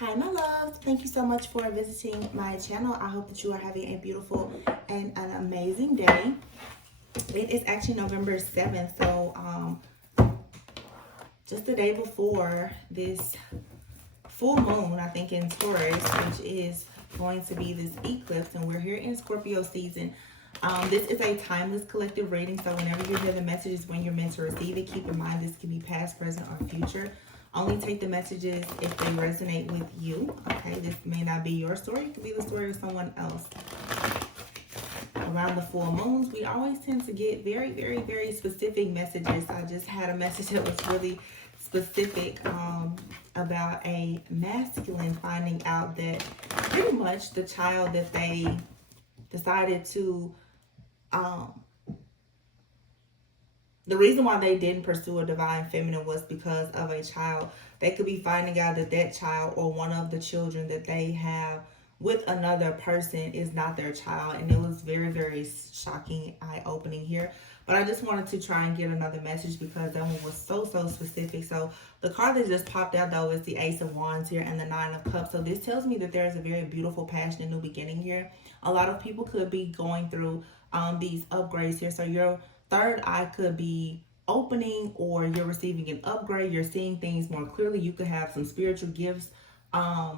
Hi, my loves. Thank you so much for visiting my channel. I hope that you are having a beautiful and an amazing day. It is actually November 7th, so just the day before this full moon, I think in Taurus, which is going to be this eclipse, and we're here in Scorpio season. This is a timeless collective reading, so whenever you hear the messages when you're meant to receive it, keep in mind this can be past, present, or future. Only take the messages if they resonate with you. Okay, this may not be your story. It could be the story of someone else. Around the full moons, we always tend to get very, very, very specific messages. I just had a message that was really specific about a masculine finding out that pretty much the child that they decided to the reason why they didn't pursue a divine feminine was because of a child. They could be finding out that that child or one of the children that they have with another person is not their child. And it was very, very shocking, eye-opening here. But I just wanted to try and get another message because that one was so specific. So the card that just popped out though is the Ace of Wands here and the Nine of Cups. So this tells me that there's a very beautiful, passionate new beginning here. A lot of people could be going through these upgrades here. So you're third eye could be opening, or you're receiving an upgrade. You're seeing things more clearly. You could have some spiritual gifts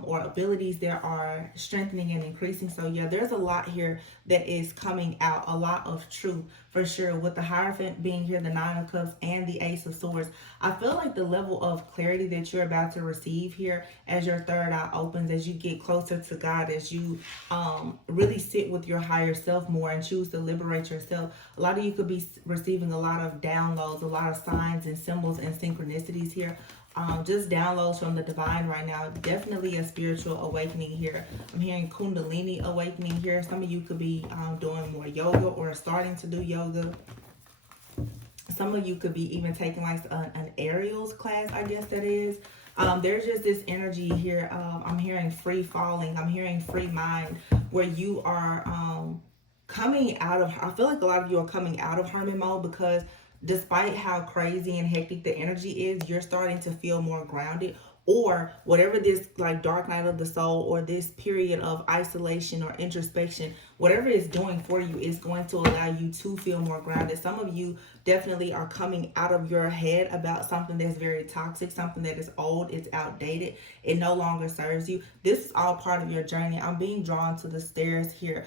or abilities that are strengthening and increasing. So yeah, there's a lot here that is coming out, a lot of truth for sure. With the Hierophant being here, the Nine of Cups and the Ace of Swords, I feel like the level of clarity that you're about to receive here as your third eye opens, as you get closer to God, as you really sit with your higher self more and choose to liberate yourself. A lot of you could be receiving a lot of downloads, a lot of signs and symbols and synchronicities here. Just downloads from the divine right now. Definitely a spiritual awakening here. I'm hearing Kundalini awakening here. Some of you could be doing more yoga or starting to do yoga. Some of you could be even taking like an aerials class, I guess that is. There's just this energy here. I'm hearing free falling. I'm hearing free mind, where you are coming out of, I feel like a lot of you are coming out of hermit mode, because despite how crazy and hectic the energy is, you're starting to feel more grounded, or whatever this like dark night of the soul or this period of isolation or introspection, whatever it's doing for you is going to allow you to feel more grounded. Some of you definitely are coming out of your head about something that's very toxic, something that is old, it's outdated, it no longer serves you. This is all part of your journey. I'm being drawn to the stairs here.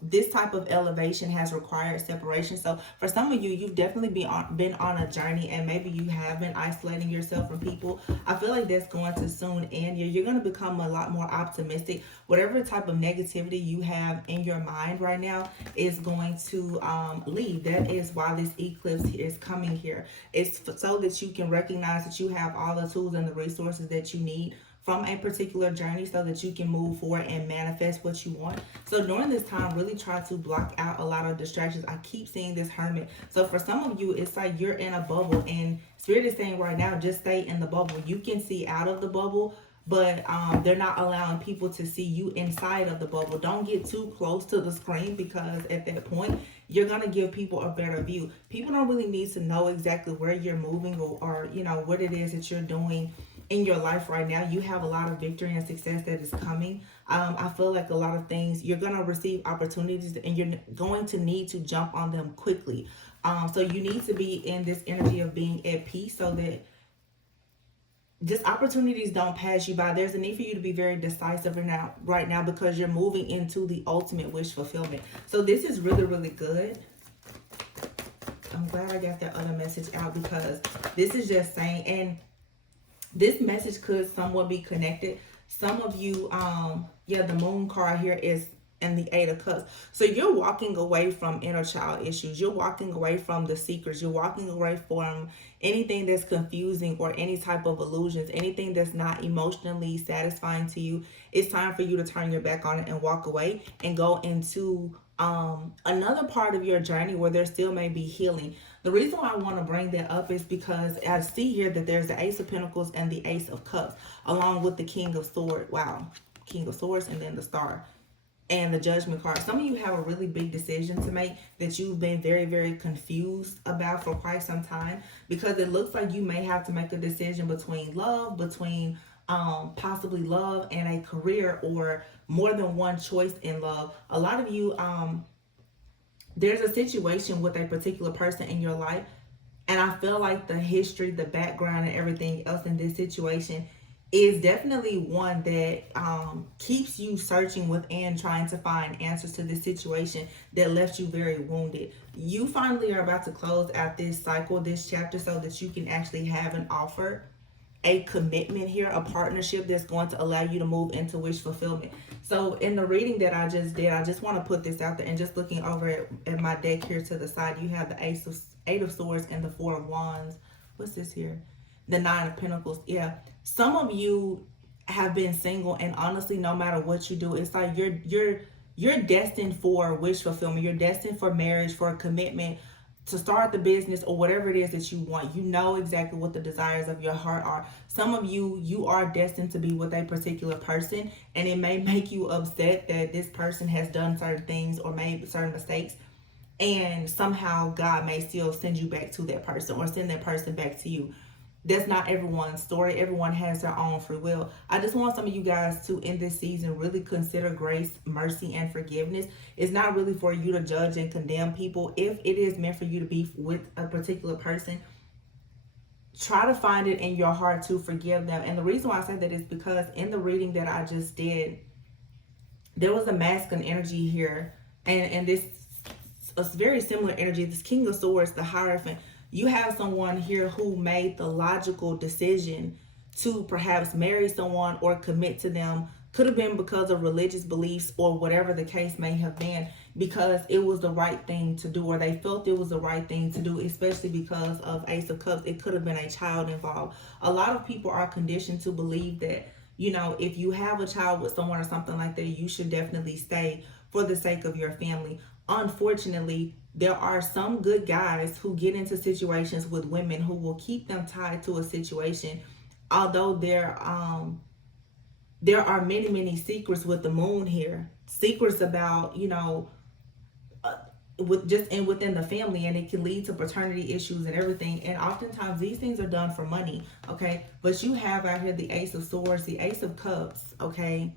This type of elevation has required separation. So for some of you, you've definitely been on a journey, and maybe you have been isolating yourself from people. I feel like that's going to soon end. You're going to become a lot more optimistic. Whatever type of negativity you have in your mind right now is going to leave. That is why this eclipse is coming here. It's so that you can recognize that you have all the tools and the resources that you need from a particular journey, so that you can move forward and manifest what you want. So during this time, really try to block out a lot of distractions. I keep seeing this Hermit. So for some of you, it's like you're in a bubble, and Spirit is saying right now, just stay in the bubble. You can see out of the bubble, but they're not allowing people to see you inside of the bubble. Don't get too close to the screen, because at that point, you're going to give people a better view. People don't really need to know exactly where you're moving, or you know, what it is that you're doing in your life right now. You have a lot of victory and success that is coming. I feel like a lot of things, you're going to receive opportunities, and you're going to need to jump on them quickly. So you need to be in this energy of being at peace, so that just opportunities don't pass you by. There's a need for you to be very decisive right now, because you're moving into the ultimate wish fulfillment. So this is really, really good. I'm glad I got that other message out, because this is just saying, and this message could somewhat be connected. Some of you, yeah, the moon card here is and the Eight of Cups. So you're walking away from inner child issues. You're walking away from the secrets. You're walking away from anything that's confusing, or any type of illusions, anything that's not emotionally satisfying to you. It's time for you to turn your back on it and walk away and go into another part of your journey where there still may be healing. The reason why I want to bring that up is because I see here that there's the Ace of Pentacles and the Ace of Cups, along with the King of Swords. Wow. King of Swords, and then the Star and the Judgment card. Some of you have a really big decision to make that you've been very, very confused about for quite some time, because it looks like you may have to make a decision between love, between possibly love and a career, or more than one choice in love. A lot of you, there's a situation with a particular person in your life, and I feel like the history, the background, and everything else in this situation is definitely one that keeps you searching within, trying to find answers to this situation that left you very wounded. You finally are about to close out this cycle, this chapter, so that you can actually have an offer, a commitment here, a partnership that's going to allow you to move into wish fulfillment. So in the reading that I just did, I just want to put this out there, and just looking over at my deck here to the side, you have the Eight of Swords and the Four of Wands. What's this here? The Nine of Pentacles. Yeah, some of you have been single, and honestly, no matter what you do, it's like you're destined for wish fulfillment. You're destined for marriage, for a commitment, to start the business, or whatever it is that you want. You know exactly what the desires of your heart are. Some of you are destined to be with a particular person, and it may make you upset that this person has done certain things or made certain mistakes, and somehow God may still send you back to that person, or send that person back to you. That's not everyone's story. Everyone has their own free will. I just want some of you guys to, in this season, really consider grace, mercy, and forgiveness. It's not really for you to judge and condemn people. If it is meant for you to be with a particular person, try to find it in your heart to forgive them. And the reason why I say that is because in the reading that I just did, there was a masculine energy here, and this a very similar energy. This King of Swords, the Hierophant. You have someone here who made the logical decision to perhaps marry someone or commit to them. Could have been because of religious beliefs or whatever the case may have been, because it was the right thing to do, or they felt it was the right thing to do, especially because of Ace of Cups. It could have been a child involved. A lot of people are conditioned to believe that, you know, if you have a child with someone or something like that, you should definitely stay for the sake of your family. Unfortunately, there are some good guys who get into situations with women who will keep them tied to a situation, although there are many secrets with the moon here, secrets about, you know, within the family, and it can lead to paternity issues and everything. And oftentimes these things are done for money, okay? But you have out here the Ace of Swords, the Ace of Cups, okay,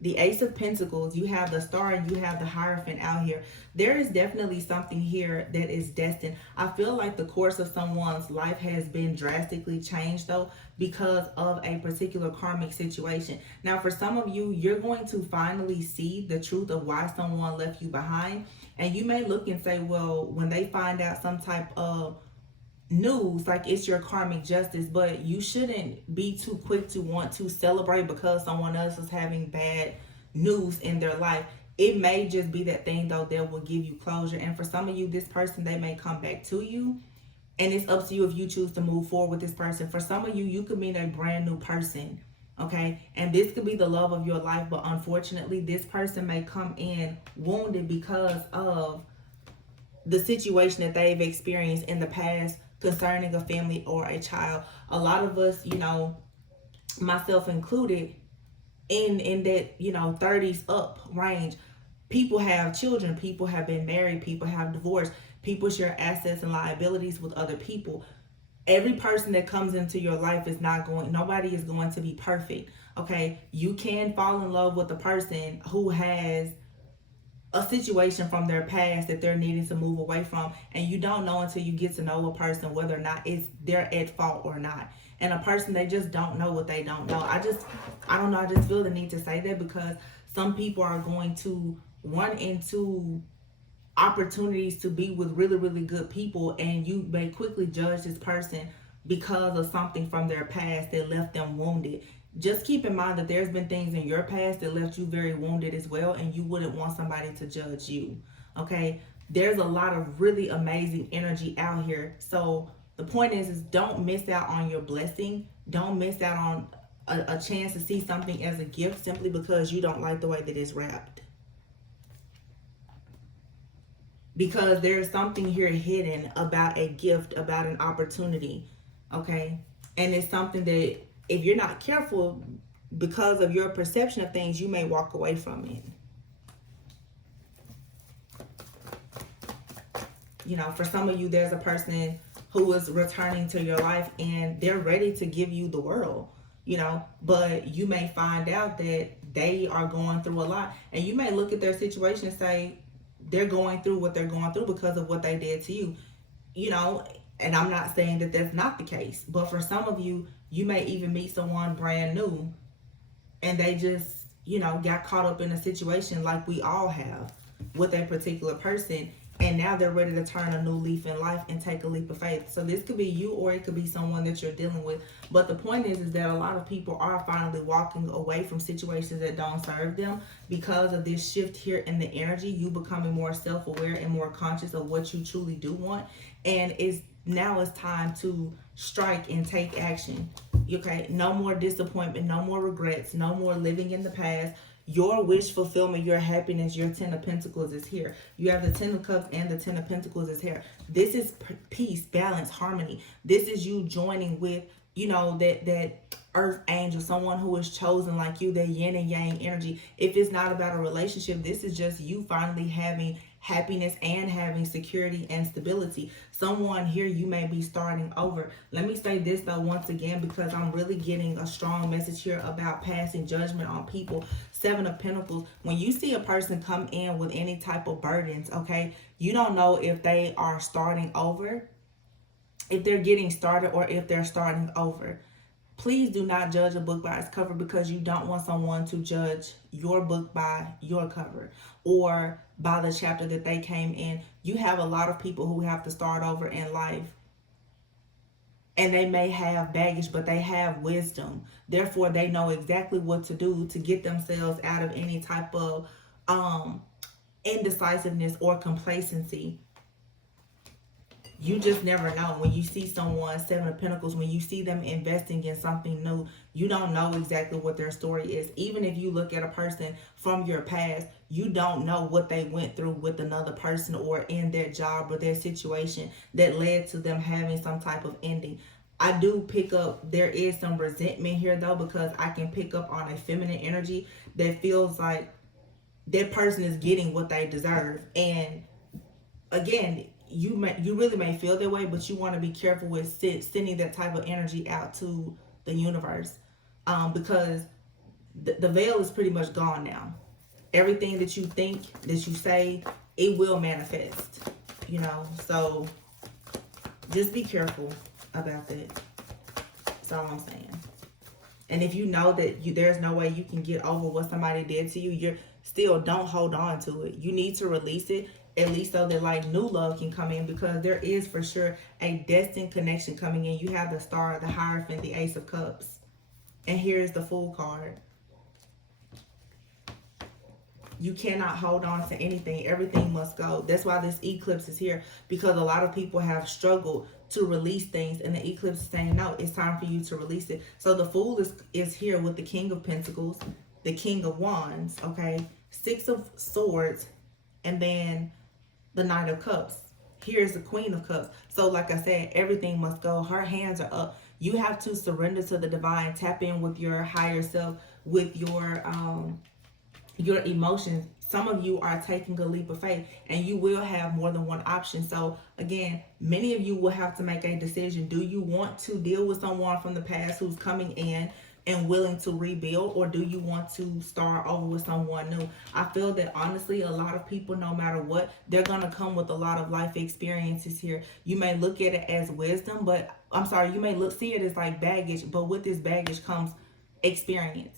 the Ace of Pentacles, you have the Star, and you have the Hierophant out here. There is definitely something here that is destined. I feel like the course of someone's life has been drastically changed, though, because of a particular karmic situation. Now, for some of you, you're going to finally see the truth of why someone left you behind. And you may look and say, well, when they find out some type of news, like, it's your karmic justice. But you shouldn't be too quick to want to celebrate because someone else is having bad news in their life. It may just be that thing, though, that will give you closure. And for some of you, this person, they may come back to you, and it's up to you if you choose to move forward with this person. For some of you, you could meet a brand new person, okay, and this could be the love of your life. But unfortunately, this person may come in wounded because of the situation that they've experienced in the past concerning a family or a child. A lot of us, you know, myself included, in that, you know, 30s up range, people have children, people have been married, people have divorced, people share assets and liabilities with other people. Every person that comes into your life is nobody is going to be perfect, okay? You can fall in love with a person who has a situation from their past that they're needing to move away from, and you don't know until you get to know a person whether or not they're at fault or not. And a person, they just don't know what they don't know. I don't know, I just feel the need to say that because some people are going to run into opportunities to be with really good people, and you may quickly judge this person because of something from their past that left them wounded. Just keep in mind that there's been things in your past that left you very wounded as well, and you wouldn't want somebody to judge you, okay? There's a lot of really amazing energy out here. So the point is don't miss out on your blessing. Don't miss out on a chance to see something as a gift simply because you don't like the way that it's wrapped. Because there's something here hidden about a gift, about an opportunity, okay? And it's something that, if you're not careful, because of your perception of things, you may walk away from it. You know, for some of you, there's a person who is returning to your life, and they're ready to give you the world. but you may find out that they are going through a lot, and you may look at their situation and say they're going through what they're going through because of what they did to you, you know. And I'm not saying that that's not the case, but for some of you, you may even meet someone brand new and they just, got caught up in a situation like we all have with a particular person, and now they're ready to turn a new leaf in life and take a leap of faith. So this could be you, or it could be someone that you're dealing with. But the point is that a lot of people are finally walking away from situations that don't serve them because of this shift here in the energy, you becoming more self-aware and more conscious of what you truly do want. And now it's time to strike and take action. Okay, no more disappointment, no more regrets, no more living in the past. Your wish fulfillment, your happiness, your 10 of Pentacles is here. You have the 10 of Cups and the 10 of Pentacles is here. This is peace, balance, harmony. This is you joining with, that earth angel, someone who is chosen like you, that yin and yang energy. If it's not about a relationship, this is just you finally having happiness and having security and stability. Someone here, you may be starting over. Let me say this though once again, because I'm really getting a strong message here about passing judgment on people. 7 of Pentacles, when you see a person come in with any type of burdens, okay, you don't know if they are starting over, if they're getting started, or if they're starting over. Please do not judge a book by its cover, because you don't want someone to judge your book by your cover or by the chapter that they came in. You have a lot of people who have to start over in life, and they may have baggage, but they have wisdom. Therefore, they know exactly what to do to get themselves out of any type of indecisiveness or complacency. You just never know. When you see someone, 7 of Pentacles, when you see them investing in something new, you don't know exactly what their story is. Even if you look at a person from your past, you don't know what they went through with another person or in their job or their situation that led to them having some type of ending. I do pick up, there is some resentment here though, because I can pick up on a feminine energy that feels like that person is getting what they deserve. And again, you really may feel that way, but you want to be careful with sending that type of energy out to the universe, because the veil is pretty much gone now. Everything that you think, that you say, it will manifest, so just be careful about that. That's all I'm saying. And if you know that there's no way you can get over what somebody did to you, don't hold on to it. You need to release it, at least so that like new love can come in, because there is for sure a destined connection coming in. You have the Star, the Hierophant, the Ace of Cups, and here's the Fool card. You cannot hold on to anything. Everything must go. That's why this eclipse is here, because a lot of people have struggled to release things, and the eclipse is saying no, it's time for you to release it. So the Fool is here with the King of Pentacles, the King of Wands, okay, 6 of Swords, and then the Knight of Cups. Here's the Queen of Cups. So like I said, everything must go. Her hands are up. You have to surrender to the divine, tap in with your higher self, with your emotions. Some of you are taking a leap of faith, and you will have more than one option. So again, many of you will have to make a decision. Do you want to deal with someone from the past who's coming in and willing to rebuild, or do you want to start over with someone new? I feel that honestly, a lot of people, no matter what, they're going to come with a lot of life experiences here. You may look at it as wisdom, but you may see it as like baggage, but with this baggage comes experience.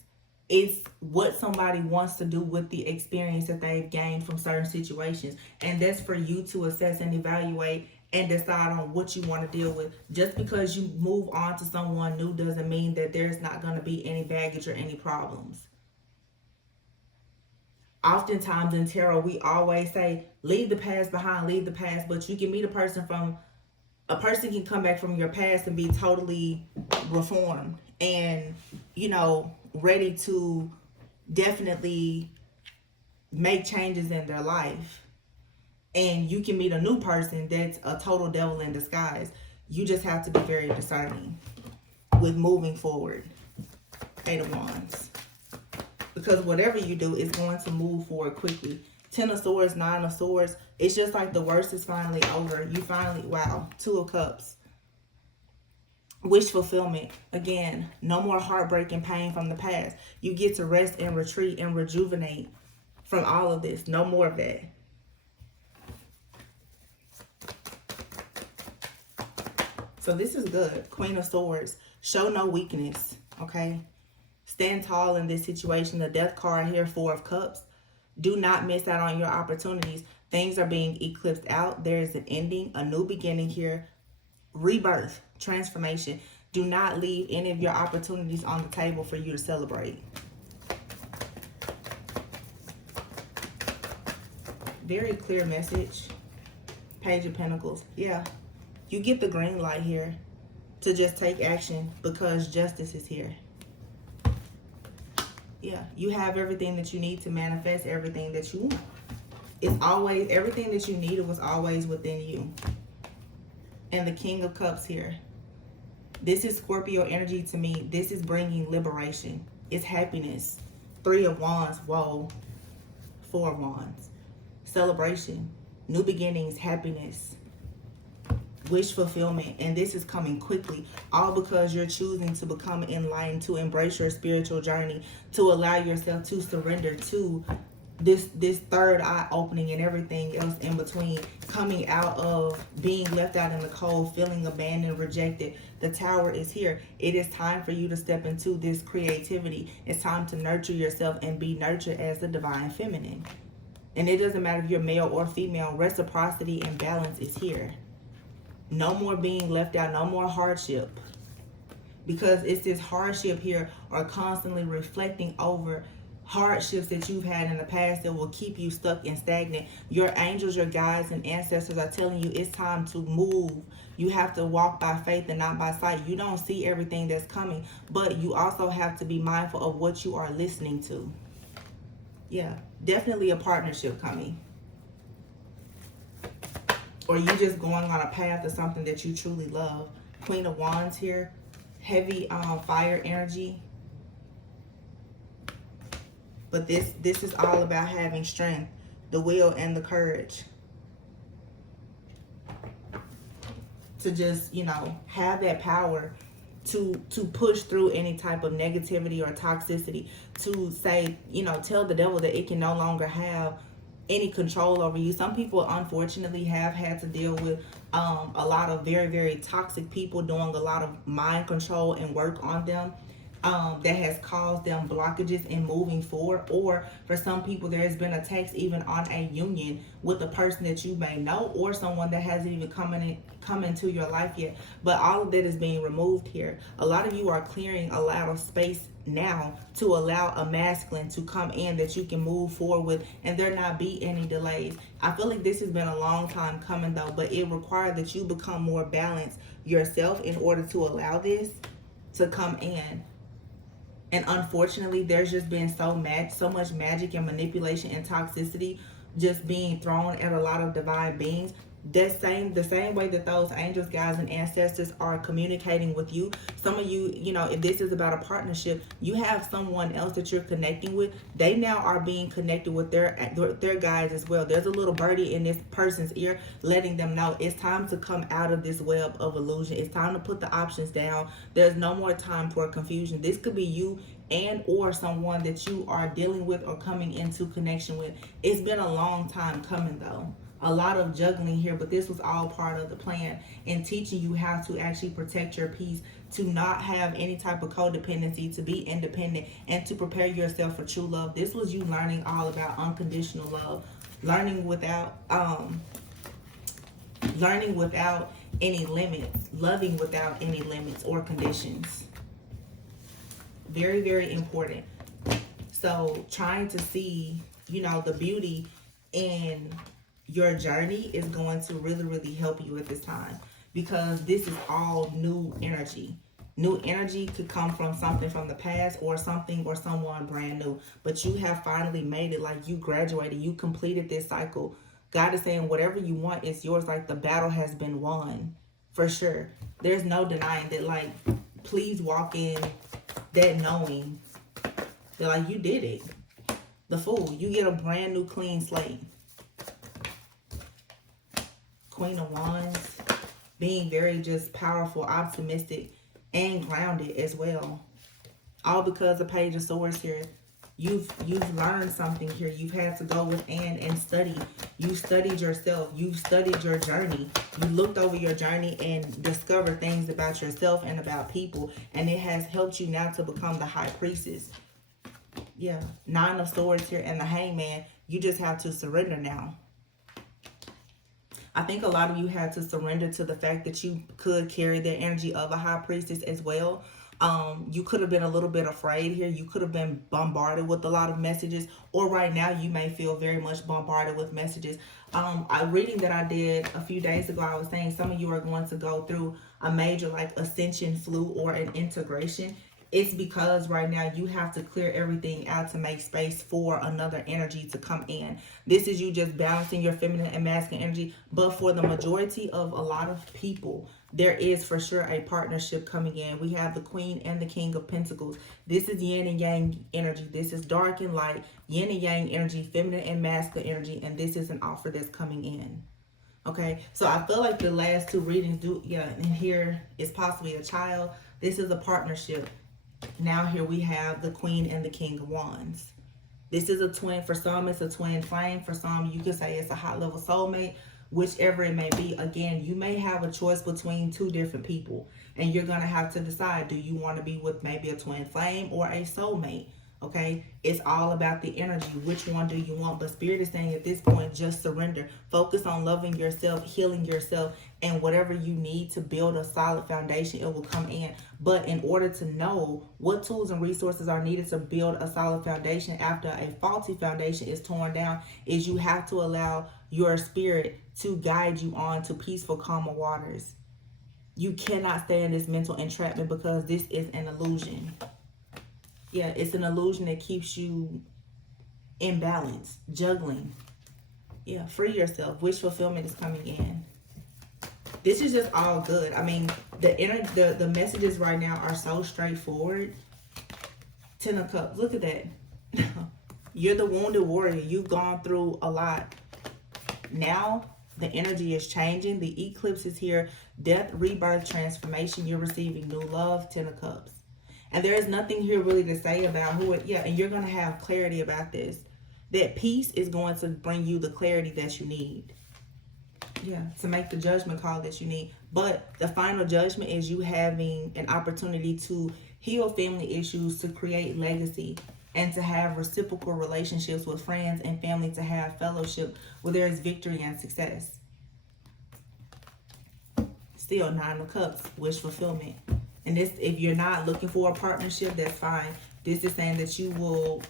It's what somebody wants to do with the experience that they've gained from certain situations. And that's for you to assess and evaluate and decide on what you want to deal with. Just because you move on to someone new doesn't mean that there's not going to be any baggage or any problems. Oftentimes in tarot, we always say, leave the past behind, leave the past. But you can meet a person can come back from your past and be totally reformed and, ready to definitely make changes in their life. And you can meet a new person that's a total devil in disguise. You just have to be very discerning with moving forward. 8 of Wands. Because whatever you do is going to move forward quickly. 10 of Swords, 9 of Swords. It's just like the worst is finally over. You finally, wow. 2 of Cups. Wish fulfillment. Again, no more heartbreak and pain from the past. You get to rest and retreat and rejuvenate from all of this. No more of that. So this is good. Queen of Swords. Show no weakness. Okay. Stand tall in this situation. The Death card here, Four of Cups. Do not miss out on your opportunities. Things are being eclipsed out. There is an ending, a new beginning here. Rebirth, transformation. Do not leave any of your opportunities on the table for you to celebrate. Very clear message. Page of Pentacles. Yeah, you get the green light here to just take action because justice is here. Yeah, you have everything that you need to manifest everything that you want. It's always, everything that you needed was always within you. And the King of Cups here. This is Scorpio energy to me. This is bringing liberation. It's happiness. Three of Wands. Whoa. Four of Wands. Celebration. New beginnings. Happiness. Wish fulfillment. And this is coming quickly. All because you're choosing to become enlightened, to embrace your spiritual journey, to allow yourself to surrender to this third eye opening and everything else in between, coming out of being left out in the cold, feeling abandoned, rejected. The Tower is here. It is time for you to step into this creativity. It's time to nurture yourself and be nurtured as the divine feminine. And it doesn't matter if you're male or female, reciprocity and balance is here. No more being left out, no more hardship. Because it's this hardship here are constantly reflecting over hardships that you've had in the past that will keep you stuck and stagnant. Your angels, your guides, and ancestors are telling you it's time to move. You have to walk by faith and not by sight. You don't see everything that's coming, but you also have to be mindful of what you are listening to. Yeah, definitely a partnership coming. Or you just going on a path of something that you truly love. Queen of Wands here. Heavy fire energy. But this is all about having strength, the will, and the courage to just, you know, have that power to push through any type of negativity or toxicity, to say, you know, tell the devil that it can no longer have any control over you. Some people unfortunately have had to deal with a lot of very, very toxic people doing a lot of mind control and work on them. That has caused them blockages in moving forward. Or for some people, there has been attacks even on a union with a person that you may know, or someone that hasn't even come into your life yet. But all of that is being removed here. A lot of you are clearing a lot of space now to allow a masculine to come in that you can move forward with, and there not be any delays. I feel like this has been a long time coming though, but it required that you become more balanced yourself in order to allow this to come in. And unfortunately, there's just been so much magic and manipulation and toxicity just being thrown at a lot of divine beings. The same way that those angels, guides, and ancestors are communicating with you. Some of you, you know, if this is about a partnership, you have someone else that you're connecting with. They now are being connected with their guides as well. There's a little birdie in this person's ear letting them know it's time to come out of this web of illusion. It's time to put the options down. There's no more time for confusion. This could be you and or someone that you are dealing with or coming into connection with. It's been a long time coming though. A lot of juggling here, but this was all part of the plan in teaching you how to actually protect your peace, to not have any type of codependency, to be independent, and to prepare yourself for true love. This was you learning all about unconditional love, learning without any limits, loving without any limits or conditions. Very, very important. So trying to see, you know, the beauty in your journey is going to really, really help you at this time, because this is all new energy. New energy could come from something from the past or something or someone brand new, but you have finally made it. Like, you graduated, you completed this cycle. God is saying whatever you want is yours. Like, the battle has been won for sure. There's no denying that. Like, please walk in that knowing that, like, you did it. The Fool, you get a brand new clean slate. Queen of Wands, being very just powerful, optimistic, and grounded as well. All because the Page of Swords here. You've learned something here. You've had to go within and study. You studied yourself. You studied your journey. You looked over your journey and discovered things about yourself and about people. And it has helped you now to become the High Priestess. Yeah. 9 of Swords here and the Hangman. You just have to surrender now. I think a lot of you had to surrender to the fact that you could carry the energy of a High Priestess as well. You could have been a little bit afraid here. You could have been bombarded with a lot of messages, or right now you may feel very much bombarded with messages. A reading that I did a few days ago, I was saying some of you are going to go through a major like ascension flu or an integration. It's because right now you have to clear everything out to make space for another energy to come in. This is you just balancing your feminine and masculine energy. But for the majority of a lot of people, there is for sure a partnership coming in. We have the Queen and the King of Pentacles. This is yin and yang energy. This is dark and light, yin and yang energy, feminine and masculine energy. And this is an offer that's coming in. Okay, so I feel like the last 2 readings do, yeah, and here is possibly a child. This is a partnership. Now here we have the Queen and the King of Wands. This is a twin. For some, it's a twin flame. For some, you could say it's a high level soulmate. Whichever it may be. Again, you may have a choice between 2 different people. And you're going to have to decide, do you want to be with maybe a twin flame or a soulmate? Okay, it's all about the energy. Which one do you want? But Spirit is saying at this point, just surrender. Focus on loving yourself, healing yourself, and whatever you need to build a solid foundation, it will come in. But in order to know what tools and resources are needed to build a solid foundation after a faulty foundation is torn down, is you have to allow your spirit to guide you on to peaceful, calmer waters. You cannot stay in this mental entrapment because this is an illusion. Yeah, it's an illusion that keeps you in balance, juggling. Yeah, free yourself. Wish fulfillment is coming in. This is just all good. I mean, the messages right now are so straightforward. 10 of Cups. Look at that. You're the wounded warrior. You've gone through a lot. Now, the energy is changing. The eclipse is here. Death, rebirth, transformation. You're receiving new love. 10 of Cups. And there is nothing here really to say about who it, yeah, and you're going to have clarity about this. That peace is going to bring you the clarity that you need. Yeah, to make the judgment call that you need. But the final judgment is you having an opportunity to heal family issues, to create legacy, and to have reciprocal relationships with friends and family, to have fellowship where there is victory and success. Still, 9 of Cups, wish fulfillment. And this, if you're not looking for a partnership, that's fine. This is saying that you will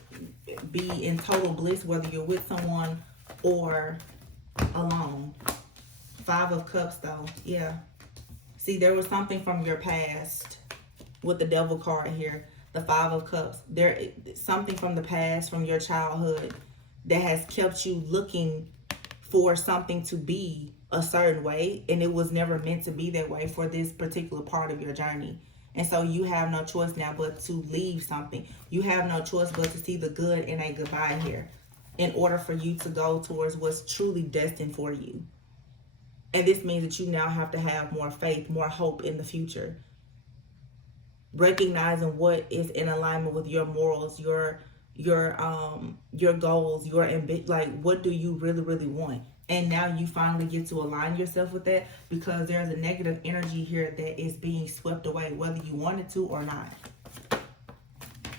be in total bliss whether you're with someone or alone. 5 of Cups though, yeah. See, there was something from your past with the Devil card here. The 5 of Cups. There something from the past, from your childhood, that has kept you looking for something to be a certain way, and it was never meant to be that way for this particular part of your journey. And so you have no choice now but to leave something. You have no choice but to see the good in a goodbye here in order for you to go towards what's truly destined for you. And this means that you now have to have more faith, more hope in the future. Recognizing what is in alignment with your morals, your goals, your ambition, like what do you really, really want? And now you finally get to align yourself with that, because there's a negative energy here that is being swept away, whether you wanted to or not.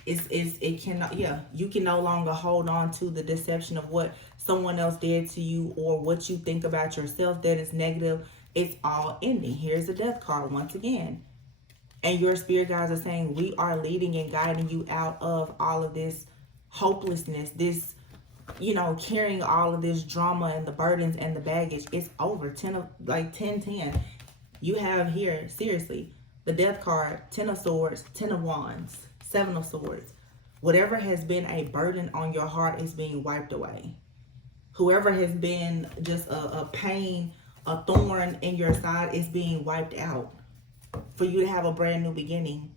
It cannot, yeah, you can no longer hold on to the deception of what someone else did to you or what you think about yourself that is negative. It's all ending. Here's the Death card once again. And your spirit guides are saying, we are leading and guiding you out of all of this hopelessness, this, you know, carrying all of this drama and the burdens and the baggage. It's over. 10. You have here, seriously, the Death card, 10 of Swords, 10 of Wands, 7 of Swords. Whatever has been a burden on your heart is being wiped away. Whoever has been just a pain, a thorn in your side is being wiped out for you to have a brand new beginning.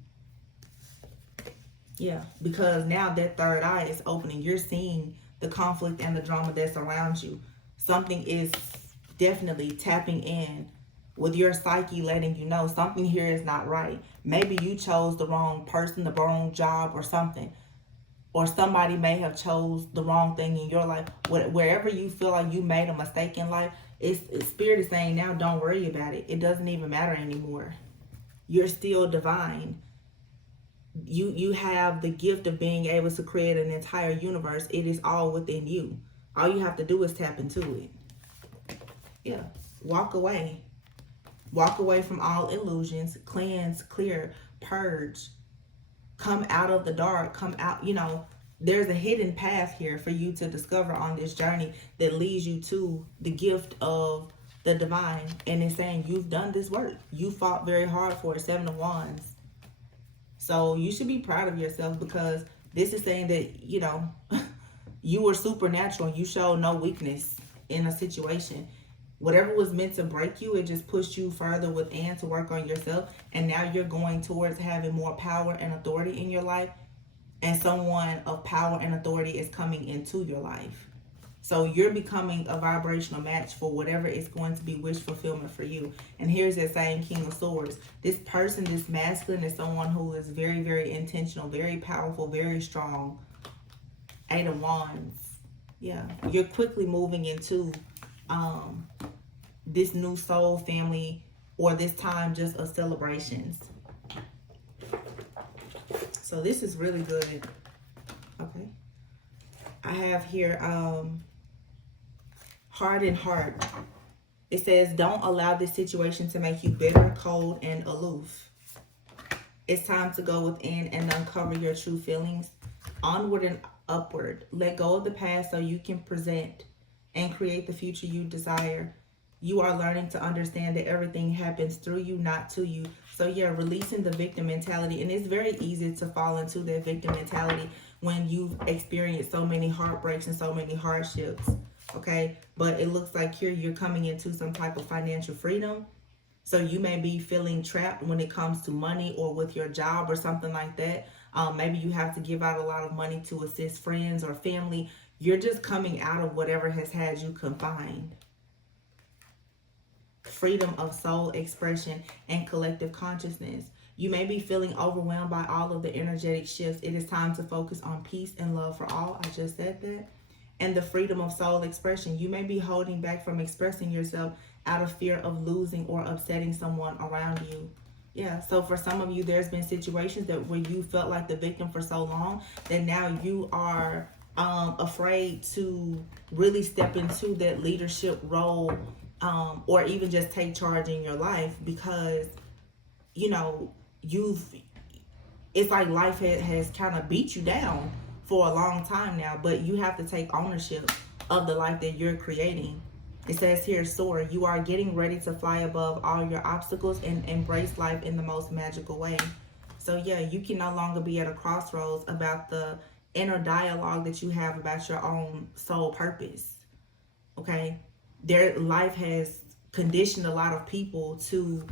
Yeah, because now that third eye is opening. You're seeing the conflict and the drama that surrounds you. Something is definitely tapping in with your psyche letting you know something here is not right. Maybe you chose the wrong person, the wrong job, or something. Or somebody may have chose the wrong thing in your life. Wherever you feel like you made a mistake in life, Spirit is saying now, don't worry about it. It doesn't even matter anymore. You're still divine. You have the gift of being able to create an entire universe. It is all within you. All you have to do is tap into it. Yeah. Walk away. Walk away from all illusions. Cleanse, clear, purge. Come out of the dark. Come out, there's a hidden path here for you to discover on this journey that leads you to the gift of the divine. And it's saying you've done this work. You fought very hard for it. 7 of Wands. So you should be proud of yourself, because this is saying that, you were supernatural. You showed no weakness in a situation. Whatever was meant to break you, it just pushed you further within to work on yourself. And now you're going towards having more power and authority in your life. And someone of power and authority is coming into your life. So you're becoming a vibrational match for whatever is going to be wish fulfillment for you. And here's that same King of Swords. This person, this masculine, is someone who is very, very intentional, very powerful, very strong. 8 of Wands. Yeah. You're quickly moving into this new soul family, or this time just of celebrations. So this is really good. Okay. I have here heart and heart. It says, don't allow this situation to make you bitter, cold, and aloof. It's time to go within and uncover your true feelings. Onward and upward. Let go of the past so you can present and create the future you desire. You are learning to understand that everything happens through you, not to you. So yeah, releasing the victim mentality. And it's very easy to fall into that victim mentality when you've experienced so many heartbreaks and so many hardships. Okay, but it looks like here you're coming into some type of financial freedom. So you may be feeling trapped when it comes to money, or with your job or something like that. Maybe you have to give out a lot of money to assist friends or family. You're just coming out of whatever has had you confined. Freedom of soul expression and collective consciousness. You may be feeling overwhelmed by all of the energetic shifts. It is time to focus on peace and love for all. I just said that. And the freedom of soul expression. You may be holding back from expressing yourself out of fear of losing or upsetting someone around you. Yeah, so for some of you, there's been situations that where you felt like the victim for so long that now you are afraid to really step into that leadership role, or even just take charge in your life, because it's like life has kind of beat you down for a long time now, but you have to take ownership of the life that you're creating. It says here, soar. You are getting ready to fly above all your obstacles and embrace life in the most magical way. So yeah, you can no longer be at a crossroads about the inner dialogue that you have about your own soul purpose. Okay? Their life has conditioned a lot of people to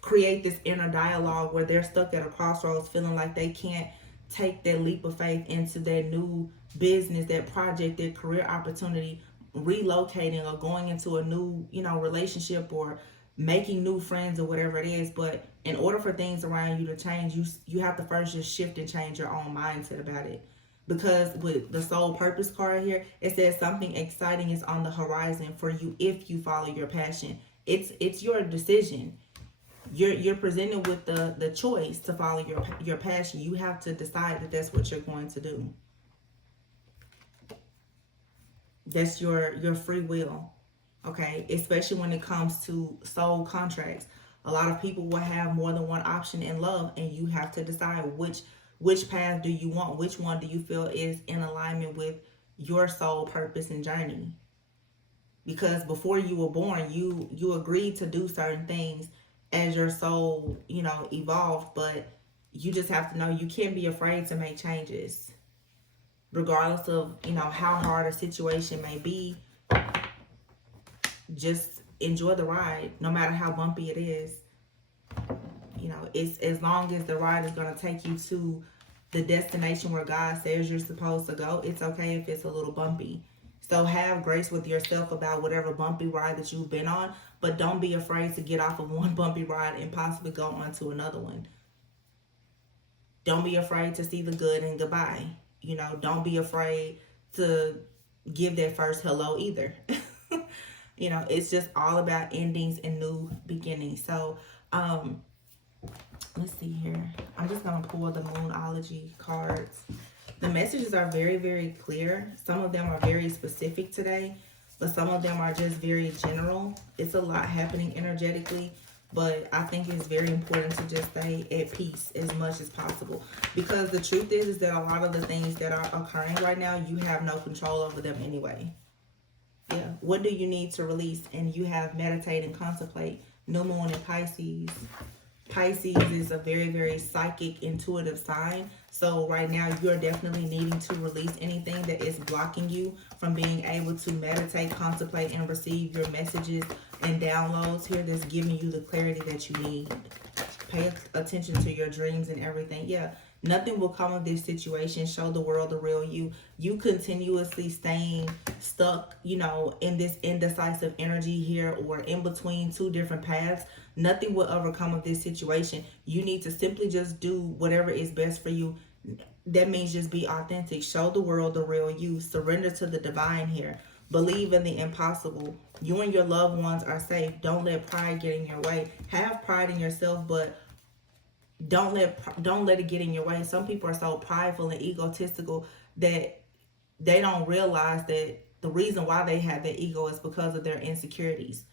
create this inner dialogue where they're stuck at a crossroads feeling like they can't take that leap of faith into their new business, that project, their career opportunity, relocating or going into a new, relationship, or making new friends, or whatever it is. But in order for things around you to change, you have to first just shift and change your own mindset about it. Because with the soul purpose card here, it says something exciting is on the horizon for you if you follow your passion. It's your decision. You're presented with the choice to follow your passion. You have to decide that that's what you're going to do. That's your free will. Okay, especially when it comes to soul contracts. A lot of people will have more than one option in love, and you have to decide which path do you want, which one do you feel is in alignment with your soul purpose and journey. Because before you were born, you agreed to do certain things as your soul, evolved, but you just have to know you can't be afraid to make changes. Regardless of, how hard a situation may be, just enjoy the ride, no matter how bumpy it is. It's as long as the ride is going to take you to the destination where God says you're supposed to go, it's okay if it's a little bumpy. So have grace with yourself about whatever bumpy ride that you've been on, but don't be afraid to get off of one bumpy ride and possibly go on to another one. Don't be afraid to see the good and goodbye. Don't be afraid to give that first hello either. It's just all about endings and new beginnings. So, let's see here. I'm just going to pull the Moonology cards. The messages are very, very clear. Some of them are very specific today, but some of them are just very general. It's a lot happening energetically, but I think it's very important to just stay at peace as much as possible, because the truth is that a lot of the things that are occurring right now, you have no control over them anyway. Yeah. What do you need to release? And you have meditate and contemplate. New moon in Pisces. Pisces is a very, very psychic, intuitive sign. So right now you're definitely needing to release anything that is blocking you from being able to meditate, contemplate, and receive your messages and downloads here that's giving you the clarity that you need. Pay attention to your dreams and everything. Yeah, nothing will come of this situation. Show the world the real you. You continuously staying stuck, in this indecisive energy here, or in between two different paths. Nothing will ever come of this situation. You need to simply just do whatever is best for you. That means just be authentic. Show the world the real you. Surrender to the divine here. Believe in the impossible. You and your loved ones are safe. Don't let pride get in your way. Have pride in yourself, but don't let it get in your way. Some people are so prideful and egotistical that they don't realize that the reason why they have that ego is because of their insecurities.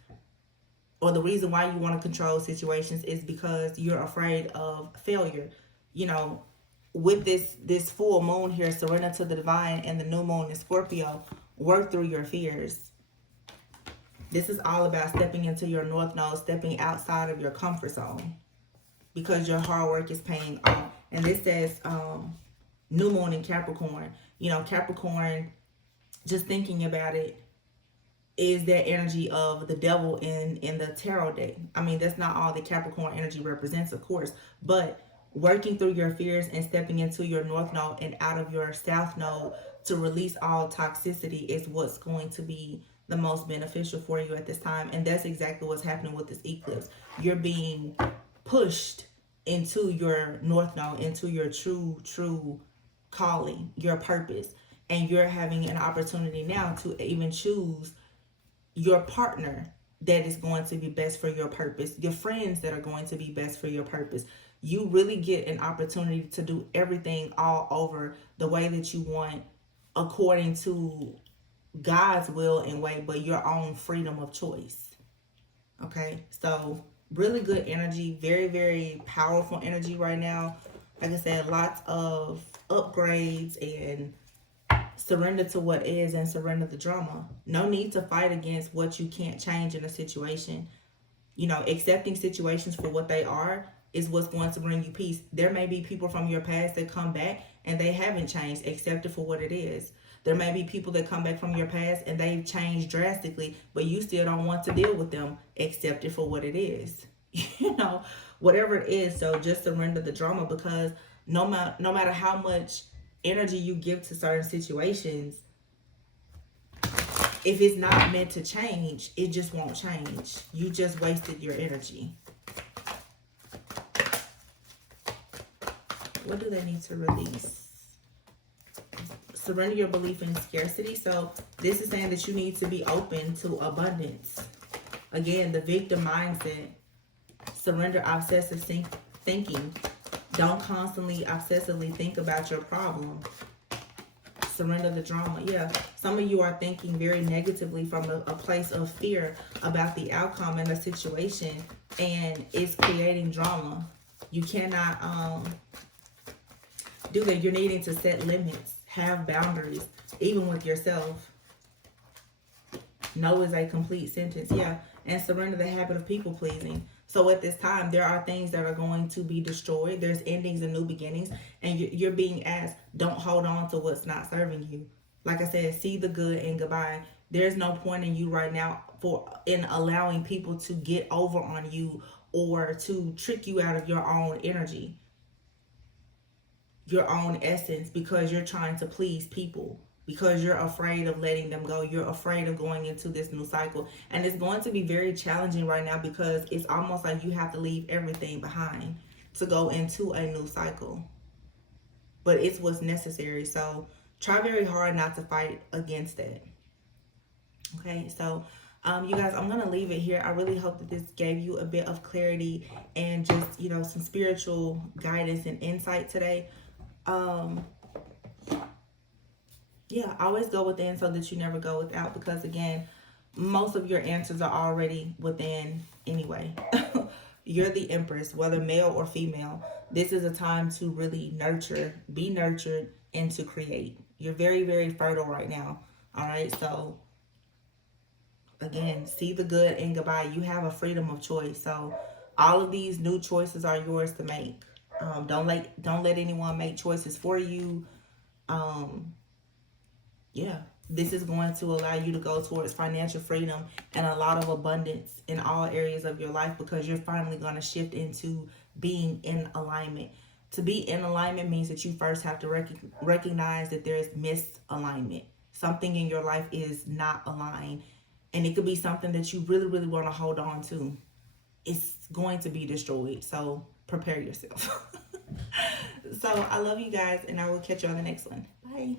Or the reason why you want to control situations is because you're afraid of failure. With this full moon here, surrender to the divine, and the new moon in Scorpio, work through your fears. This is all about stepping into your north node, stepping outside of your comfort zone, because your hard work is paying off. And this says new moon in Capricorn. Capricorn, just thinking about it, is that energy of the devil in the tarot deck. I mean, that's not all the Capricorn energy represents, of course, but working through your fears and stepping into your north node and out of your south node to release all toxicity is what's going to be the most beneficial for you at this time. And that's exactly what's happening with this eclipse. You're being pushed into your north node, into your true calling, your purpose. And you're having an opportunity now to even choose your partner that is going to be best for your purpose, your friends that are going to be best for your purpose. You really get an opportunity to do everything all over the way that you want, according to God's will and way, but your own freedom of choice. Okay, so really good energy, very, very powerful energy right now. Like I said, lots of upgrades, and surrender to what is and surrender the drama. No need to fight against what you can't change in a situation. Accepting situations for what they are is what's going to bring you peace. There may be people from your past that come back and they haven't changed. Accept it for what it is. There may be people that come back from your past and they've changed drastically, but you still don't want to deal with them. Accept it for what it is. Whatever it is. So just surrender the drama, because no matter how much energy you give to certain situations, if it's not meant to change, it just won't change. You just wasted your energy. What do they need to release? Surrender your belief in scarcity. So this is saying that you need to be open to abundance. Again, the victim mindset. Surrender obsessive thinking. Don't constantly obsessively think about your problem. Surrender the drama. Yeah, some of you are thinking very negatively from a place of fear about the outcome in a situation, and it's creating drama. You cannot do that. You're needing to set limits, have boundaries, even with yourself. No is a complete sentence. Yeah, and surrender the habit of people pleasing. So at this time, there are things that are going to be destroyed. There's endings and new beginnings. And you're being asked, don't hold on to what's not serving you. Like I said, see the good and goodbye. There's no point in you right now in allowing people to get over on you or to trick you out of your own energy, your own essence, because you're trying to please people. because you're afraid of letting them go. You're afraid of going into this new cycle. And it's going to be very challenging right now because it's almost like you have to leave everything behind to go into a new cycle. But it's what's necessary. So try very hard not to fight against that. Okay, so you guys, I'm gonna leave it here. I really hope that this gave you a bit of clarity and just, you know, some spiritual guidance and insight today. Um, yeah, always go within so that you never go without, because again, most of your answers are already within anyway. You're the empress, whether male or female. This is a time to really nurture, be nurtured, and to create. You're very, very fertile right now. All right, so again, see the good and goodbye. You have a freedom of choice. So all of these new choices are yours to make. Don't let anyone make choices for you. Um, yeah, this is going to allow you to go towards financial freedom and a lot of abundance in all areas of your life, because you're finally going to shift into being in alignment. To be in alignment means that you first have to recognize that there's misalignment. Something in your life is not aligned, and it could be something that you really, really want to hold on to. It's going to be destroyed. So prepare yourself. So I love you guys, and I will catch you on the next one. Bye.